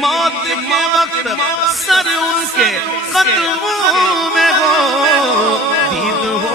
موت کے وقت سر ان کے قدموں میں ہو، دید ہو